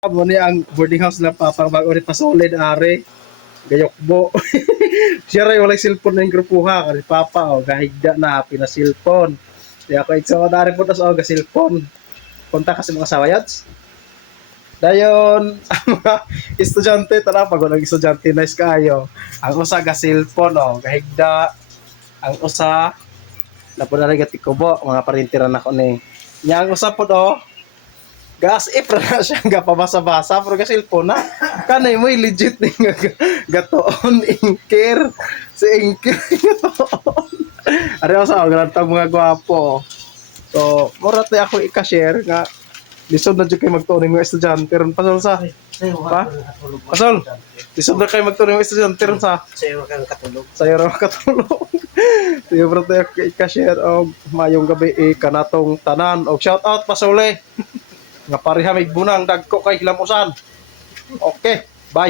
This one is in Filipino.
Mo ni ang boarding house na papang ulit pa solid are gayokbo. Siya ray walay cellphone na yung grupuha kani papa o gahigda na pina cellphone. Di ako itso dari po tas o ga cellphone. Punta kasi mga sawayats. Dayon ang mga estudyante tara pag walang estudyante nice kaayo. Ang usa ga cellphone o gahigda. Ang usa na po na gatikubo mga parintiran ako ni. Nya ang usa po do gas if na siya nga pabasa-basa pero kasi cellphone na kanay mo legit ni nga gatoon inkir si inkir gatoon ari sa grantang mga gwapo so mura tay ako i-share nga lisod na jud kay magtuon ng mga estudyante ron pasol sa pa pasol lisod na kay magtuon ng mga estudyante ron sa Sayo kang katulog. sayo ra katulog Sige bro tayo i-share og mayong gabi kanatong tanan og shout out pasole nga pareha may bunang dagko kay hilamusan. Okay, bye.